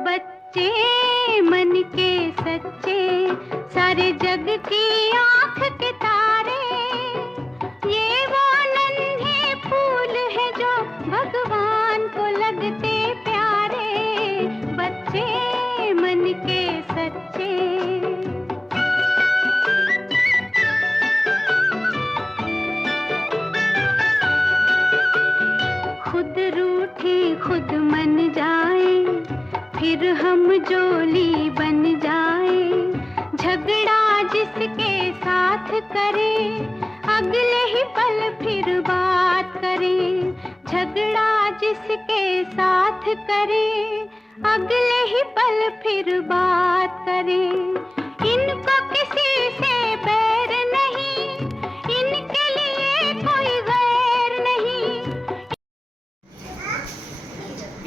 बच्चे मन के सच्चे, सारे जग की आंख के तारे, ये वो नन्हे फूल है जो भगवान को लगते प्यारे, बच्चे मन के सच्चे। खुद रूठे खुद मन जाए, फिर हम जोली बन जाए, झगड़ा जिसके साथ करे, अगले ही पल फिर बात करे, झगड़ा जिसके साथ करे, अगले ही पल फिर बात करे। इनको किसी से बैर नहीं, इनके लिए कोई गैर नहीं।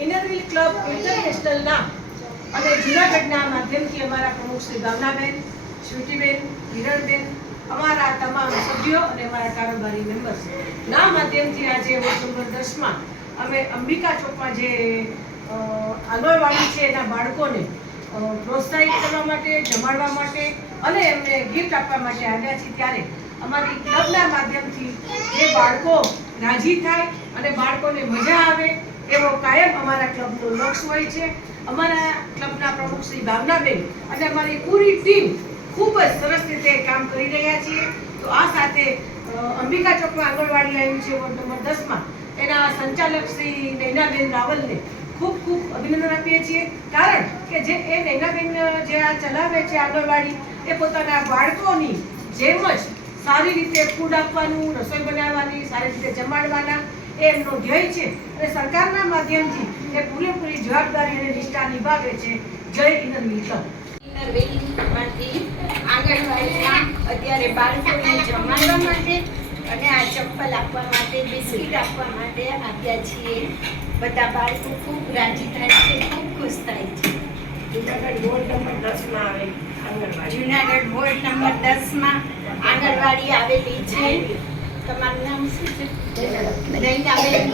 ઇનરવ્હીલ ક્લબ ઇન્ટરનેશનલના અને જૂનાગઢના માધ્યમથી અમારા પ્રમુખ શ્રી ભાવનાબેન, સ્વીટીબેન, કિરણબેન, અમારા તમામ સભ્યો અને અમારા કારોબારી મેમ્બર્સના માધ્યમથી આજે વર્ષ નંબર 10માં અમે અંબિકા ચોકમાં જે આંગણવાડી છે એના બાળકોને પ્રોત્સાહિત કરવા માટે, જમાડવા માટે અને એમને ગિફ્ટ આપવા માટે આવ્યા છીએ। ત્યારે અમારી ક્લબના માધ્યમથી જે બાળકો રાજી થાય અને બાળકોને મજા આવે એવો કાયમ અમારા ક્લબનો લક્ષ્ય હોય છે। અમારા ક્લબના પ્રમુખ શ્રી ભાવનાબેન અને અમારી પૂરી ટીમ ખૂબ જ સરસ રીતે કામ કરી રહ્યા છીએ। તો આ સાથે અંબિકા ચોકમાં આંગણવાડી આવ્યું છે વોર્ડ નંબર 10માં, એના સંચાલક શ્રી નૈનાબેન રાવલને ખૂબ ખૂબ અભિનંદન આપીએ છીએ। કારણ કે જે એ નૈનાબેન જે આ ચલાવે છે આંગણવાડી, એ પોતાના બાળકોની જેમ જ સારી રીતે ફૂડ આપવાનું, રસોઈ બનાવવાની, સારી રીતે જમાડવાના એ એમનો ધ્યેય છે અને સરકારના માધ્યમથી એ પૂરેપૂરી જવાબદારી અને નિષ્ઠા નિભાવે છે। જય ઇનરવ્હીલ ક્લબ। ઇનરવ્હીલમાંથી આંગણવાડીમાં અત્યારે બાળકોને જમાડવા માટે અને આ ચપ્પલ આપવા માટે, બિસ્કિટ આપવા માટે આપ્યા છીએ। બધા બાળકો ખૂબ રાજી થાય છે, ખૂબ ખુશ થાય છે। જૂનાગઢ વોર્ડ નંબર 10માં આવે આંગણવાડી, જૂનાગઢ વોર્ડ નંબર 10માં આંગણવાડી આવેલી છે। તમારું નામ શું છે? નૈનાબેન।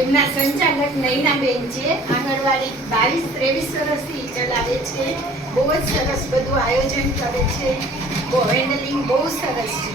એમના સંચાલક નૈનાબેન છે। આંગણવાડી 22-23 વર્ષથી ચલાવે છે। બહુ જ સરસ બધું આયોજન કરે છે, હેન્ડલિંગ બહુ સરસ છે।